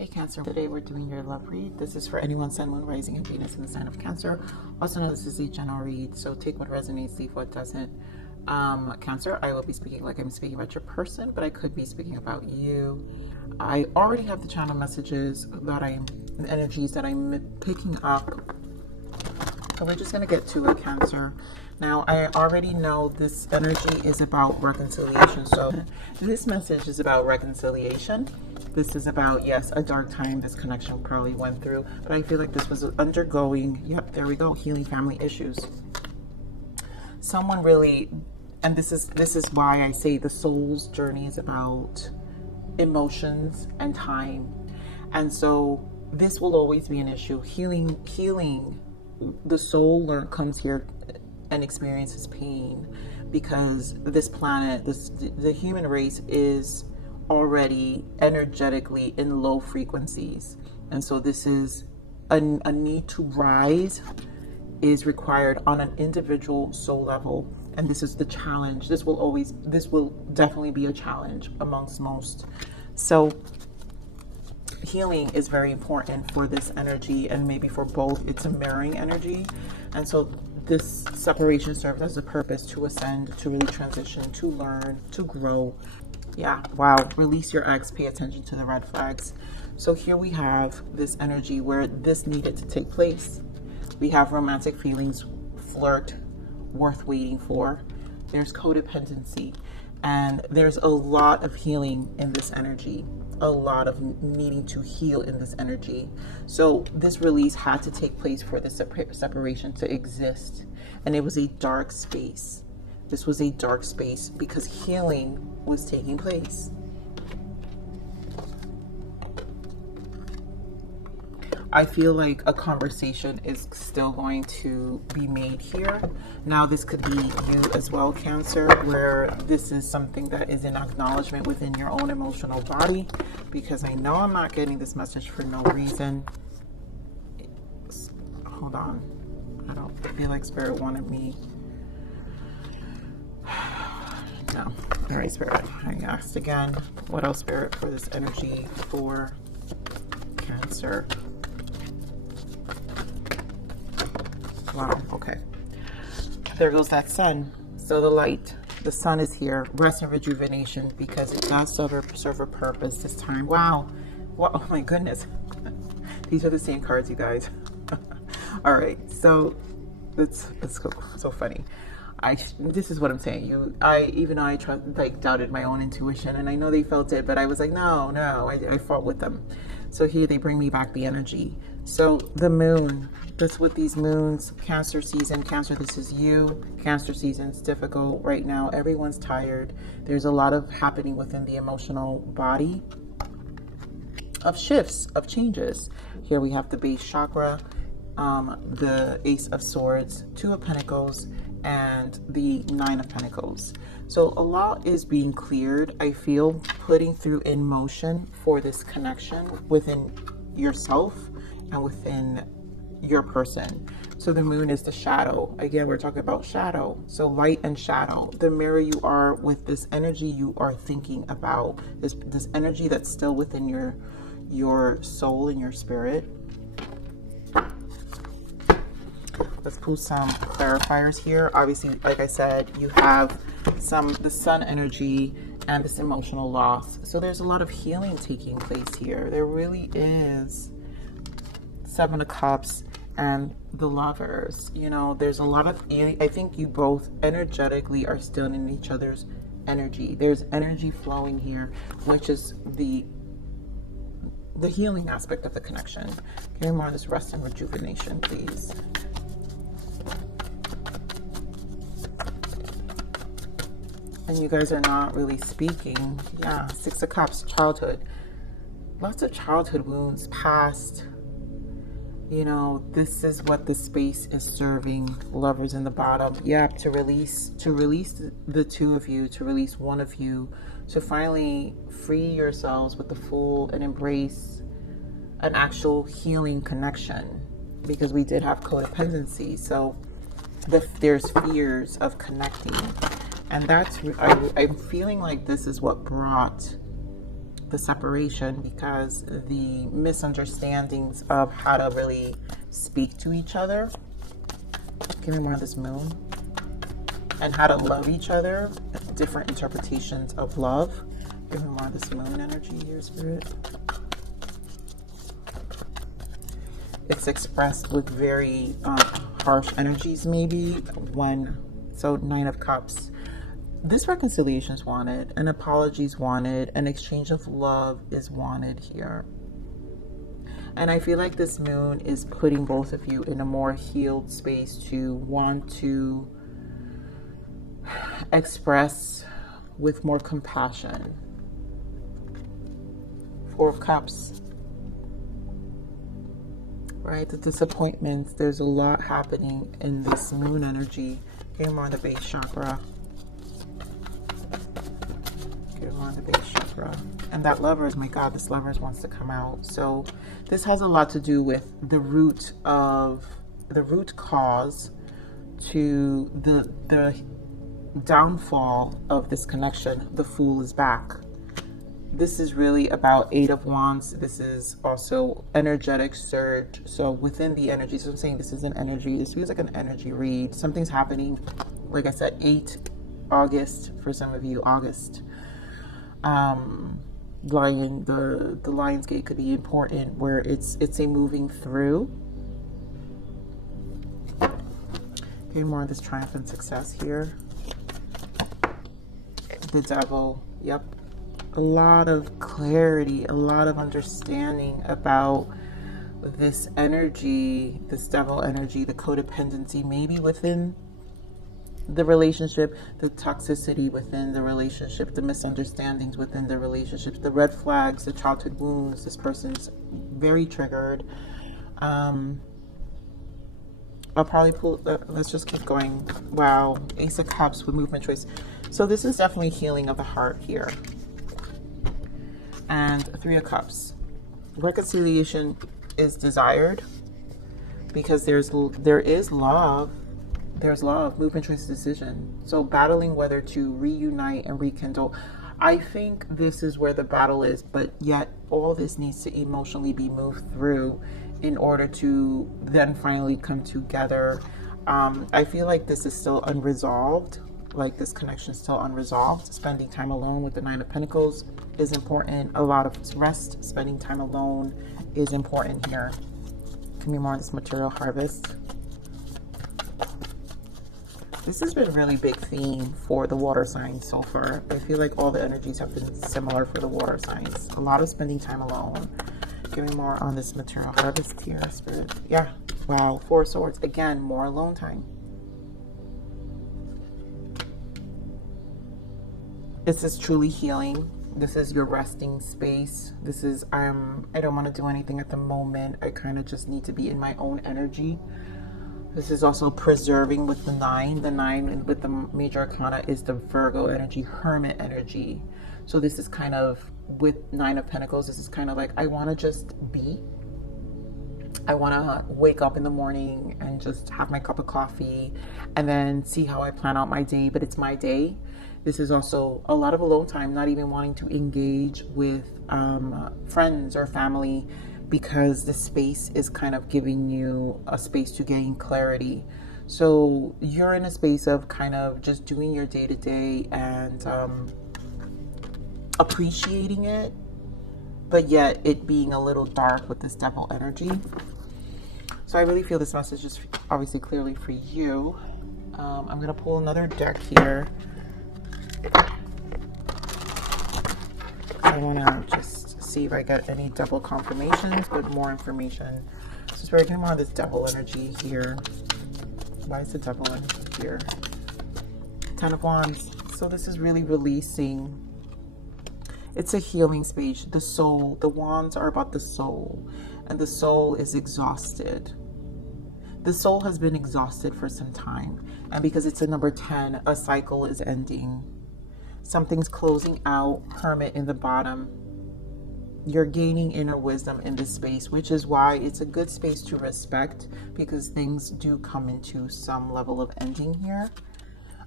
Hey Cancer, today we're doing your love read. This is for anyone, Sun, Moon, Rising, and Venus in the sign of Cancer. Also known this is a general read, so take what resonates, leave what doesn't. Cancer, I will be speaking like I'm speaking about your person, but I could be speaking about you. I already have the channel messages that the energies that I'm picking up. So we're just going to get to it, Cancer. Now, I already know this energy is about reconciliation. So this message is about reconciliation. This is about, yes, a dark time this connection probably went through. But I feel like this was undergoing, yep, there we go, healing family issues. Someone really, and this is why I say the soul's journey is about emotions and time. And so this will always be an issue. Healing. The soul comes here and experiences pain because this planet, the human race is already energetically in low frequencies. And so this is a need to rise is required on an individual soul level. And this is the challenge. This will definitely be a challenge amongst most. So healing is very important for this energy, and maybe for both. It's a mirroring energy. And so this separation serves as a purpose to ascend, to really transition, to learn, to grow. Yeah, wow. Release your ex, pay attention to the red flags. So here we have this energy where this needed to take place. We have romantic feelings, flirt, worth waiting for. There's codependency, and there's a lot of healing in this energy. A lot of needing to heal in this energy. So this release had to take place for the separation to exist. And it was a dark space. This was a dark space because healing was taking place. I feel like a conversation is still going to be made here. Now, this could be you as well, Cancer, where this is something that is an acknowledgement within your own emotional body, because I know I'm not getting this message for no reason. Hold on. I don't feel like Spirit wanted me. No. All right, Spirit. I asked again. What else, Spirit, for this energy for Cancer? Wow, okay. There goes that sun. So the light, the sun is here. Rest and rejuvenation, because it does serve a purpose this time. Wow. Oh my goodness. These are the same cards, you guys. All right, so it's so funny. This is what I'm saying. I doubted my own intuition, and I know they felt it, but I was like, no, I fought with them. So here they bring me back the energy. So the moon, this with these moons, Cancer season. Cancer, this is you. Cancer season's difficult right now. Everyone's tired. There's a lot of happening within the emotional body of shifts, of changes. Here we have the base chakra, the Ace of Swords, Two of Pentacles, and the Nine of Pentacles. So a lot is being cleared, I feel, putting through in motion for this connection within yourself and within your person. So the moon is the shadow. Again, we're talking about shadow. So light and shadow. The mirror you are with this energy you are thinking about. This energy that's still within your soul and your spirit. Let's pull some clarifiers here. Obviously, like I said, you have the sun energy and this emotional loss. So there's a lot of healing taking place here. There really is. Seven of Cups and the Lovers. You know, there's a lot of, I think you both energetically are still in each other's energy. There's energy flowing here, which is the healing aspect of the connection. Give me more of this rest and rejuvenation, please. And you guys are not really speaking. Yeah, Six of Cups, childhood. Lots of childhood wounds, past. You know, this is what the space is serving. Lovers in the bottom. Yeah, to release the two of you, to release one of you, to finally free yourselves with the full and embrace an actual healing connection. Because we did have codependency. So there's fears of connecting. And that's, I'm feeling like this is what brought the separation, because the misunderstandings of how to really speak to each other. Give me more of this moon. And how to love each other. Different interpretations of love. Give me more of this moon energy here, Spirit. It's expressed with very harsh energies, maybe. So 9 of Cups. This reconciliation is wanted. An apology is wanted. An exchange of love is wanted here. And I feel like this moon is putting both of you in a more healed space to want to express with more compassion. 4 of Cups. Right, the disappointments. There's a lot happening in this moon energy. Give more on the base chakra. Give more on the base chakra. And that Lovers, my God, this Lovers wants to come out. So this has a lot to do with the root cause to the downfall of this connection. The Fool is back. This is really about 8 of Wands. This is also energetic surge. So within the energy, so I'm saying this is an energy. This feels like an energy read. Something's happening. Like I said, 8 August for some of you. August. Lion, the Lion's Gate could be important, where it's a moving through. Okay, more of this triumph and success here. The Devil. Yep. A lot of clarity, a lot of understanding about this energy, this Devil energy, the codependency maybe within the relationship, the toxicity within the relationship, the misunderstandings within the relationships, the red flags, the childhood wounds. This person's very triggered. I'll probably pull, let's just keep going. Wow, Ace of Cups with movement choice. So this is definitely healing of the heart here. And 3 of Cups. Reconciliation is desired because there is love. There's love, movement, choice, decision. So battling whether to reunite and rekindle. I think this is where the battle is, but yet all this needs to emotionally be moved through in order to then finally come together. I feel like this is still unresolved. Like this connection is still unresolved. Spending time alone with the 9 of Pentacles is important. A lot of rest, spending time alone is important here. Give me more of this material harvest. This has been a really big theme for the water signs so far. I feel like all the energies have been similar for the water signs. A lot of spending time alone. Give me more on this material harvest here, Spirit. Yeah, wow, 4 of Swords. Again, more alone time. This is truly healing. This is your resting space. This is, I don't want to do anything at the moment. I kind of just need to be in my own energy. This is also preserving with the 9. The 9 with the major arcana is the Virgo energy, Hermit energy. So this is kind of, with 9 of Pentacles, this is kind of like, I want to just be. I want to wake up in the morning and just have my cup of coffee and then see how I plan out my day, but it's my day. This is also a lot of alone time, not even wanting to engage with friends or family, because the space is kind of giving you a space to gain clarity. So you're in a space of kind of just doing your day-to-day and appreciating it, but yet it being a little dark with this Devil energy. So I really feel this message is obviously clearly for you. I'm going to pull another deck here. I want to just see if I get any double confirmations, but more information. So Spirit, give me more of this Devil energy here. Why is the Devil energy here? 10 of Wands. So this is really releasing. It's a healing space. The soul. The Wands are about the soul. And the soul is exhausted. The soul has been exhausted for some time. And because it's a number 10, a cycle is ending. Something's closing out. Hermit in the bottom. You're gaining inner wisdom in this space, which is why it's a good space to respect, because things do come into some level of ending here.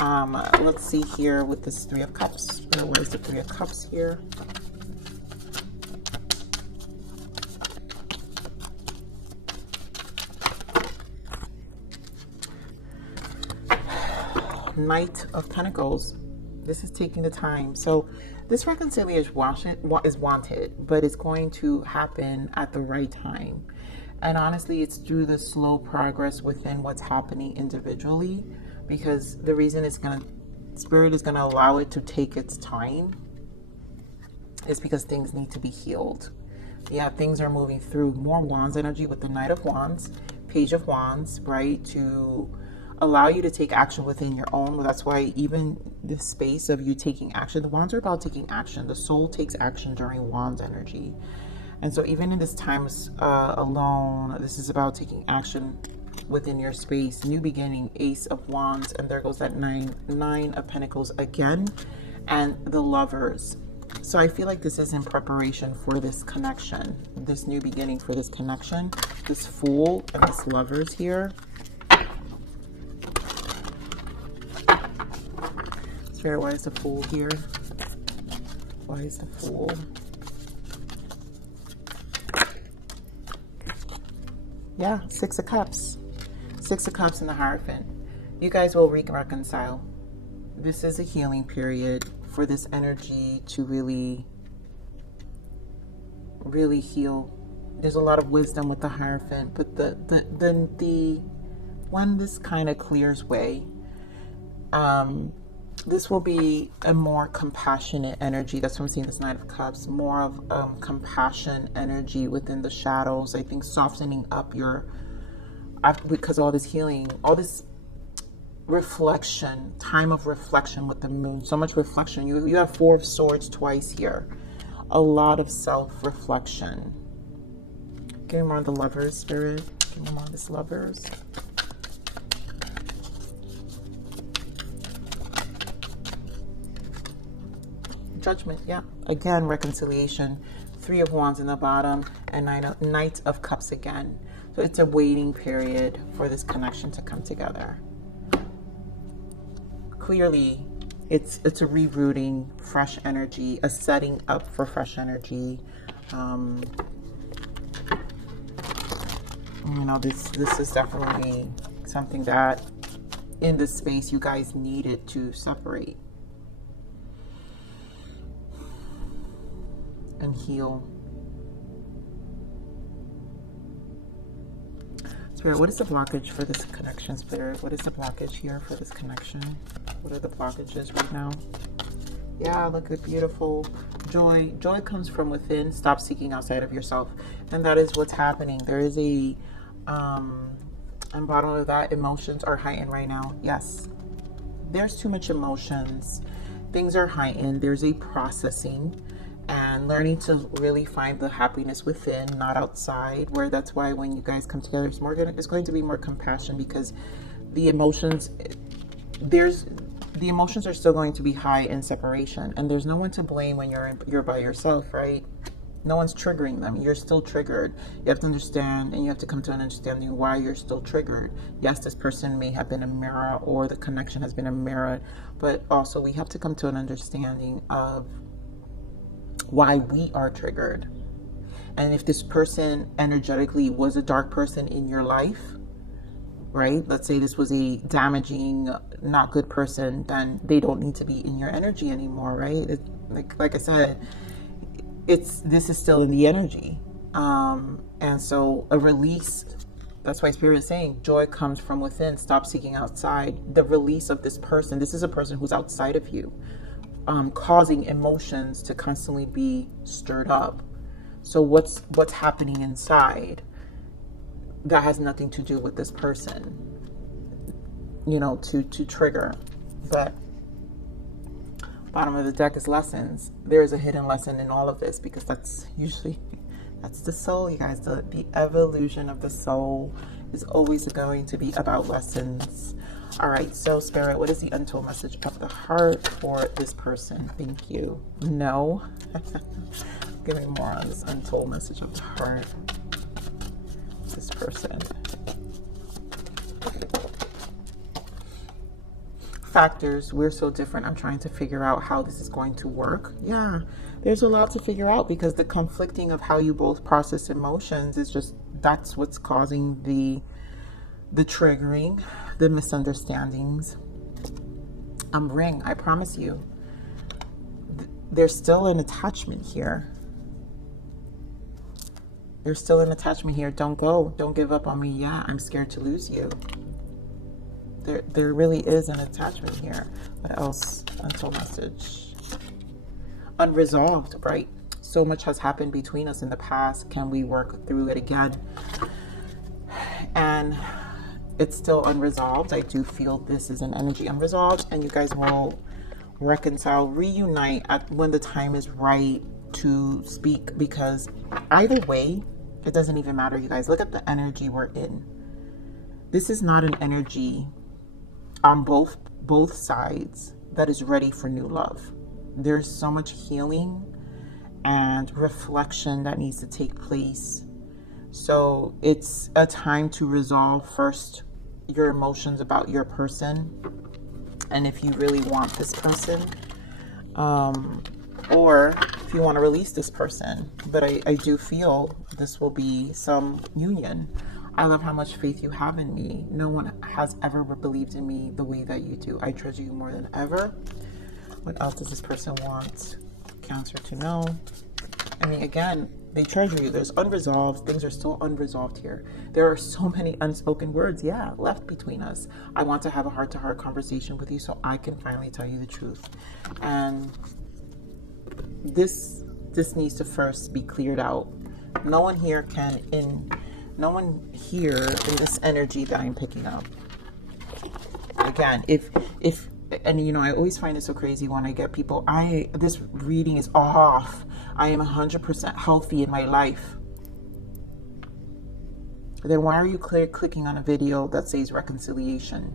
Let's see here with this 3 of Cups. Where is the 3 of Cups here? Knight of Pentacles. This is taking the time. So this reconciliation is wanted, but it's going to happen at the right time. And honestly, it's through the slow progress within what's happening individually, because the reason Spirit is going to allow it to take its time is because things need to be healed. Yeah, things are moving through more Wands energy with the Knight of Wands, Page of Wands, right? To allow you to take action within your own. That's why even the space of you taking action, the Wands are about taking action. The soul takes action during Wands energy. And so even in this time alone, this is about taking action within your space. New beginning, Ace of Wands, and there goes that nine of Pentacles again, and the Lovers. So I feel like this is in preparation for this connection, this new beginning for this connection, this Fool and this Lovers here. Spirit, why is the Fool here? Why is the Fool? Yeah, Six of Cups. Six of Cups and the Hierophant. You guys will reconcile. This is a healing period for this energy to really heal. There's a lot of wisdom with the Hierophant, but the when this kind of clears way, this will be a more compassionate energy. That's what I'm seeing, this Knight of Cups, more of compassion energy within the shadows. I think softening up because all this healing, all this reflection, time of reflection with the moon, so much reflection. You have Four of Swords twice here. A lot of self-reflection. Give me more of the Lovers, Spirit. Give me more of this Lovers. Judgment, yeah. Again, reconciliation. Three of Wands in the bottom, and Knight of Cups again. So it's a waiting period for this connection to come together. Clearly, it's a rerouting, fresh energy, a setting up for fresh energy. You know, this is definitely something that in this space you guys needed to separate and heal. Spirit, what is the blockage for this connection, Spirit? What is the blockage here for this connection? What are the blockages right now? Yeah, look at beautiful joy. Joy comes from within. Stop seeking outside of yourself. And that is what's happening. There is a, and bottom of that, emotions are heightened right now. Yes. There's too much emotions. Things are heightened. There's a processing and learning to really find the happiness within, not outside, where that's why when you guys come together, it's going to be more compassion, because the emotions, the emotions are still going to be high in separation, and there's no one to blame when you're by yourself, right? No one's triggering them. You're still triggered. You have to understand, and you have to come to an understanding why you're still triggered. Yes, this person may have been a mirror, or the connection has been a mirror, but also we have to come to an understanding of why we are triggered. And if this person energetically was a dark person in your life, right? Let's say this was a damaging, not good person, then they don't need to be in your energy anymore, right? Like I said, this is still in the energy. And so a release, that's why Spirit is saying joy comes from within. Stop seeking outside. The release of this person. This is a person who's outside of you, causing emotions to constantly be stirred up. So what's happening inside that has nothing to do with this person, you know, to trigger. But bottom of the deck is lessons. There is a hidden lesson in all of this, because that's the soul, you guys. The evolution of the soul is always going to be about lessons. All right, so Spirit, what is the untold message of the heart for this person? Thank you. No. Give me more on this untold message of the heart. This person. Factors, we're so different. I'm trying to figure out how this is going to work. Yeah, there's a lot to figure out, because the conflicting of how you both process emotions is just, that's what's causing the triggering, the misunderstandings. Ring, I promise you. There's still an attachment here. There's still an attachment here. Don't go. Don't give up on me. Yeah, I'm scared to lose you. There really is an attachment here. What else? Until message. Unresolved, right? So much has happened between us in the past. Can we work through it again? And it's still unresolved. I do feel this is an energy unresolved, and you guys will reconcile, reunite when the time is right to speak, because either way, it doesn't even matter, you guys. Look at the energy we're in. This is not an energy on both sides that is ready for new love. There's so much healing and reflection that needs to take place. So it's a time to resolve first your emotions about your person, and if you really want this person, or if you want to release this person. But I do feel this will be some union. I love how much faith you have in me. No one has ever believed in me the way that you do. I treasure you more than ever. What else does this person want Cancer to know? I mean, again, they treasure you. There's unresolved. Things are still unresolved here. There are so many unspoken words, yeah, left between us. I want to have a heart-to-heart conversation with you so I can finally tell you the truth. And this needs to first be cleared out. No one here in this energy that I'm picking up. Again, and you know, I always find it so crazy when I get people, this reading is off. I am 100% healthy in my life. Then why are you clicking on a video that says reconciliation?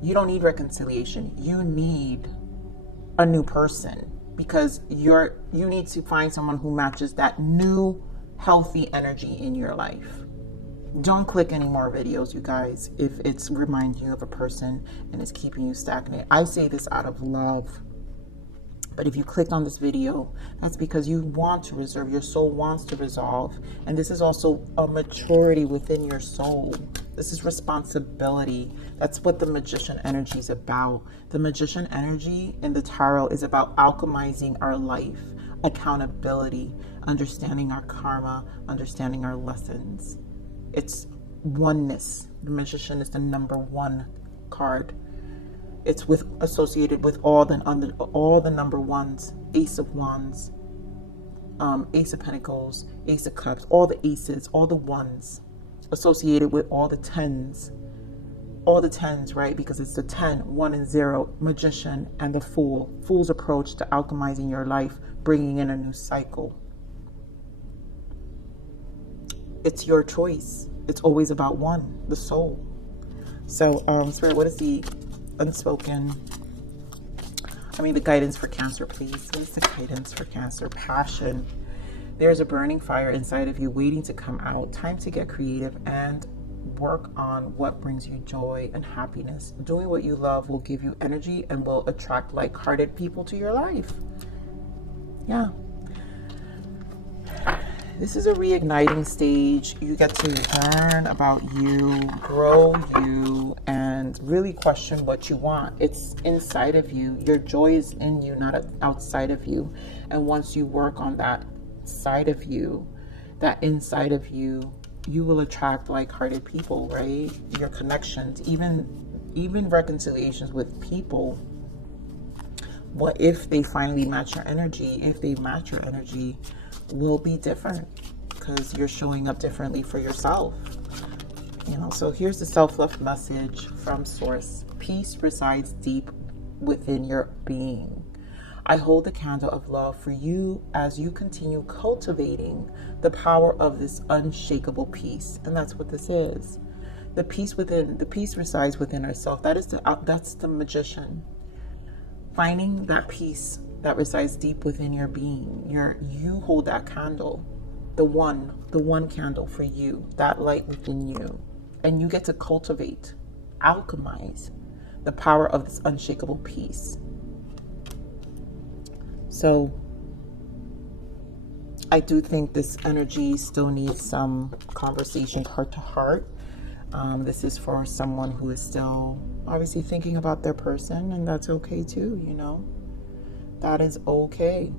You don't need reconciliation. You need a new person, because you need to find someone who matches that new healthy energy in your life. Don't click any more videos, you guys, if it's reminding you of a person and it's keeping you stagnant. I say this out of love. But if you clicked on this video, that's because you want to reserve. Your soul wants to resolve. And this is also a maturity within your soul. This is responsibility. That's what the Magician energy is about. The Magician energy in the tarot is about alchemizing our life, accountability, understanding our karma, understanding our lessons. It's oneness. The Magician is the #1 card. It's associated with all the number ones: Ace of Wands, Ace of Pentacles, Ace of Cups, all the aces, all the ones, associated with all the tens. All the tens, right? Because it's the 10, 1 and 0, Magician, and the Fool. Fool's approach to alchemizing your life, bringing in a new cycle. It's your choice. It's always about one, the soul. So, Spirit, what is the unspoken, the guidance for Cancer, please? What is the guidance for Cancer? Passion. There's a burning fire inside of you waiting to come out. Time to get creative and work on what brings you joy and happiness. Doing what you love will give you energy and will attract like-hearted people to your life. Yeah. This is a reigniting stage. You get to learn about you, grow you, and really question what you want. It's inside of you. Your joy is in you, not outside of you. And once you work on that side of you, that inside of you, you will attract like-hearted people, right? Your connections, even reconciliations with people. What if they finally match your energy? If they match your energy, will be different because you're showing up differently for yourself. So here's the self-love message from Source. Peace resides deep within your being. I hold the candle of love for you as you continue cultivating the power of this unshakable peace. And that's what this is. The peace resides within ourselves. That's the Magician. Finding that peace that resides deep within your being. You hold that candle, the one candle for you, that light within you, and you get to cultivate, alchemize the power of this unshakable peace. So I do think this energy still needs some conversation, heart to heart. This is for someone who is still obviously thinking about their person, and that's okay too, you know. That is okay.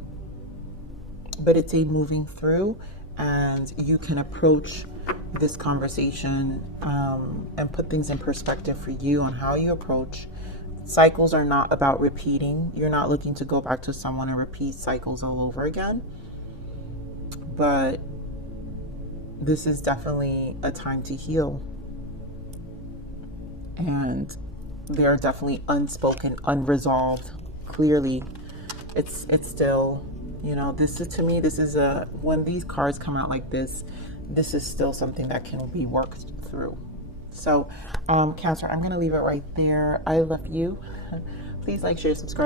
But it's a moving through, and you can approach this conversation and put things in perspective for you on how you approach. Cycles are not about repeating. You're not looking to go back to someone and repeat cycles all over again. But this is definitely a time to heal. And there are definitely unspoken, unresolved. Clearly, it's still, you know, this is, to me, this is when these cards come out like this is still something that can be worked through. So, Cancer, I'm going to leave it right there. I love you. Please like, share, subscribe.